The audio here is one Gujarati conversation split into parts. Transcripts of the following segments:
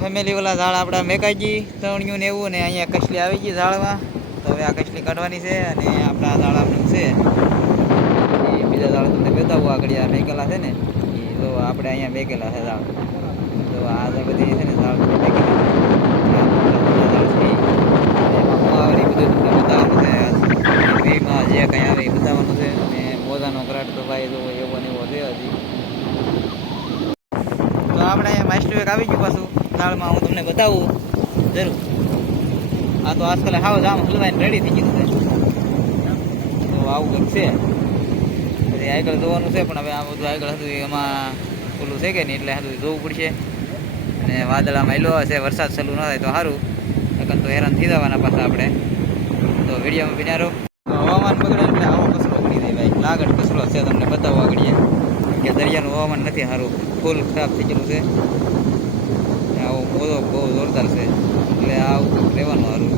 ફેમિલી વાળા ઝાડ આપણા મેકાઈજી તણિયું ને એવું ને અહીંયા કસલી આવી ગઈ ઝાડમાં. તો હવે આ કસલી કાઢવાની છે અને આપણા ઝાડ આપણે છે એ બીજા ઝાડ તમને બતાવવું આગળ આ મેકેલા છે ને એ તો આપણે અહીંયા મેકેલા છે ઝાડ. તો આ બધી છે ને ઝાડ મેકેલા ઝાડ છે એમાં હું આવે એ બધું તમને બતાવવાનું છે. ફ્રીમાં જે કંઈ આવે એ બતાવવાનું છે અને મોજાનો કરાટ તો ભાઈ તો એવો ને એવો છે હજી. તો આપણે અહીંયા માસ્ટર એક આવી ગયું પાછું ઝાડમાં હું તમને બતાવું જરૂર. આ તો આજકાલ હાવ જામ હલવાઈને રેડી થઈ ગયું છે. તો આવું કંઈક છે પછી આગળ જોવાનું છે પણ હવે આ બધું આગળ હતું એમાં ઓલું છે કે નહીં એટલે હતું જોવું પડશે. અને વાદળામાં હેલો હશે વરસાદ ચાલુ ન થાય તો સારું નકર તો હેરાન થઈ જવાના પાછા આપણે. તો વિડીયોમાં બિનારો હવામાન બગડે એટલે આવો કચરો પડી જાય ભાઈ. લાગડ કચરો છે તમને બતાવો આગળ કે દરિયાનું હવામાન નથી સારું ફૂલ ખરાબ થઈ ગયેલું છે. આવો મોજો બહુ જોરદાર છે એટલે આવું રહેવાનું સારું.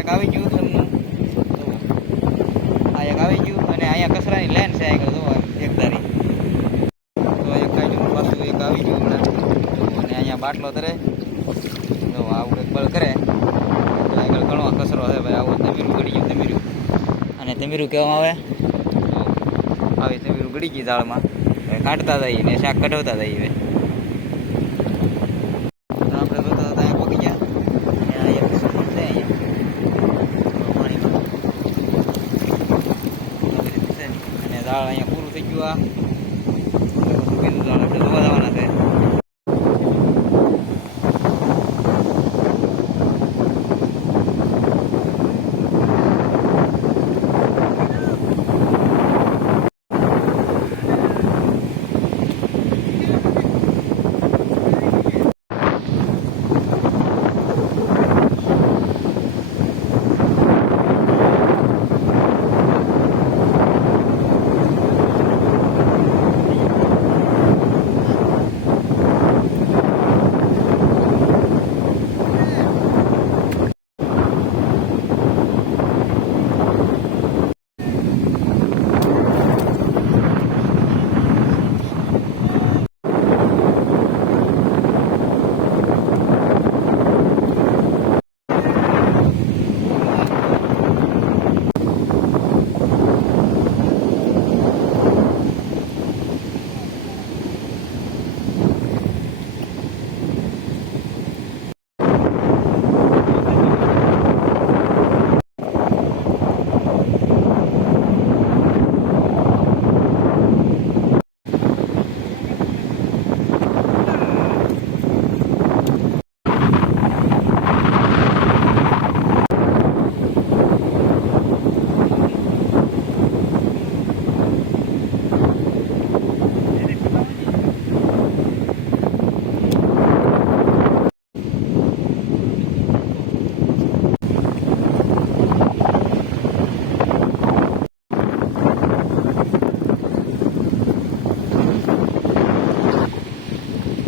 એક આવી ગયું ઘરનું આ એક આવી ગયું અને અહીંયા કચરાની લાઈન છે આગળ જોવા એક ધારી. તો એક કાઢ્યું પાછું એક આવી ગયું હમણાં અને અહીંયા બાટલો તરે તો આવું એક બળ કરે આગળ ઘણો કચરો છે ભાઈ. આવું તમીરું ગળી ગયું તમીરું અને તમીરું કહેવામાં આવે તો આવી તમીરું ગળી ગઈ ઝાડમાં કાઢતા જઈએ ને શાક કઢાવતા જઈએ. તો આપણે જોતા હતા અહીંયા પકી ગયા અહીંયા છે અહીંયા પાણીમાં અને ઝાડ અહીંયા પૂરું થઈ ગયું. આ ઝાડ આપણે જોવા જવાના છે.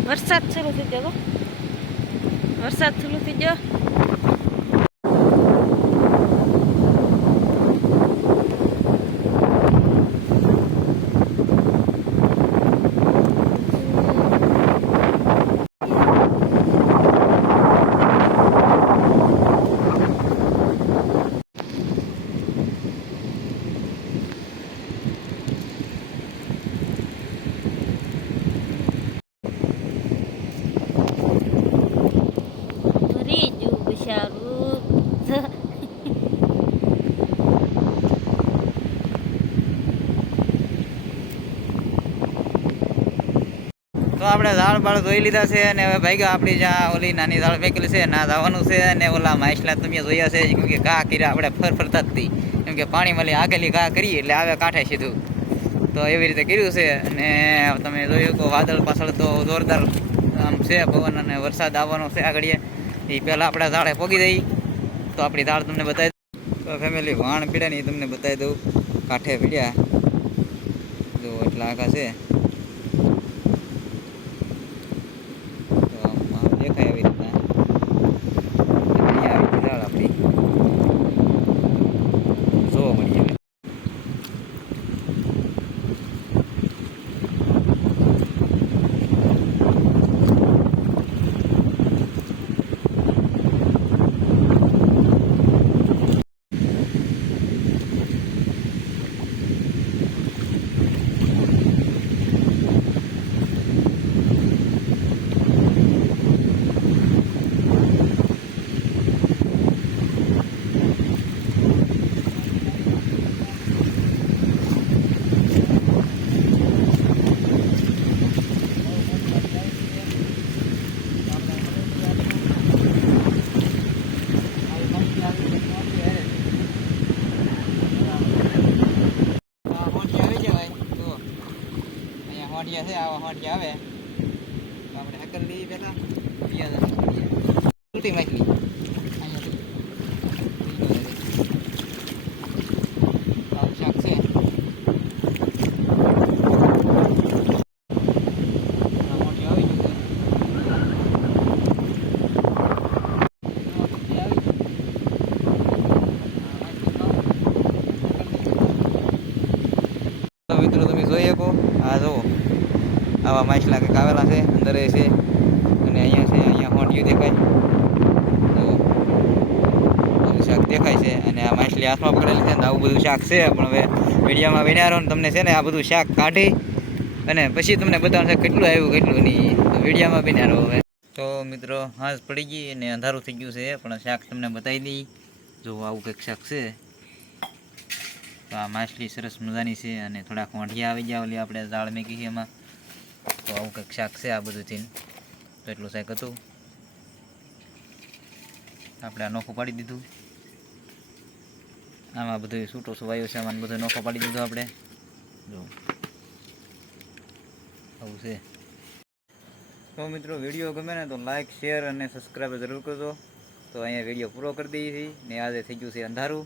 વરસાદ શરૂ થઈ ગયો. વરસાદ શરૂ થઈ ગયો. તો આપણે ઝાડ બાળ જોઈ લીધા છે અને હવે ભાઈ આપણી જ્યાં ઓલી નાની ઝાડ ફેંકેલી છે ના જવાનું છે. અને ઓલા માછલા તમે જોયા છે કેમ કે ઘા કર્યા આપણે ફરતા જ હતી કેમ કે પાણીમાં આગળની ઘા કરીએ એટલે આવે કાંઠે સીધું. તો એવી રીતે કર્યું છે અને તમે જોયું કે વાદળ પાછળ તો જોરદાર આમ છે પવન અને વરસાદ આવવાનો છે આગળ. એ પહેલાં આપણા ઝાડે પોગી દઈ તો આપણી ઝાડ તમને બતાવી દઉં. તો ફેમિલી વાણ પીડ્યા ને એ તમને બતાવી દઉં. કાંઠે પીડ્યા જો એટલા આખા છે. દેખાય આવી રીતના આવી ઝાડ આપણી જોવા મળી જાય. હોંટિયા છે, આવા હોંટિયા આવે તો આપણે હકર લઈ બેઠા ઉલટી માછલી આવું શાક છે. આ હોંટિયા આવી ગયું છે. મિત્રો તમે જોઈ શકો આ જુઓ આવા માછલા કંઈક આવેલા છે, અંદર એ છે અને અહીંયા છે, અહીંયા હોંટિયું દેખાય તો આવું શાક દેખાય છે. અને આ માછલી હાથમાં પકડેલી છે ને આવું બધું શાક છે. પણ હવે મીડિયામાં વિનારો તમને છે ને આ બધું શાક કાઢી અને પછી તમને બતાવવાનું છે કેટલું આવ્યું કેટલું નહીં, તો વિડીયામાં વિનારો. હવે તો મિત્રો હાંસ પડી ગઈ અને અંધારું થઈ ગયું છે, પણ શાક તમને બતાવી દઈ. જો આવું કંઈક શાક છે. તો આ માછલી સરસ મજાની છે અને થોડાક હોંઠિયા આવી ગયા ઓલી આપણે જાળ મેકી છે એમાં. તો આવું કંઈક શાક છે આ બધું થઈને. તો એટલું શાક હતું, આપણે આ નોખું પાડી દીધું. આમાં બધું છૂટો સુવાયો છે, આમાં બધું નોખો પાડી દીધો આપણે. જો આવું છે. તો મિત્રો વિડીયો ગમે ને તો લાઇક શેર અને સબસ્ક્રાઈબ જરૂર કરજો. તો અહીંયા વિડીયો પૂરો કરી દઈએ છીએ ને આજે થઈ ગયું છે અંધારું.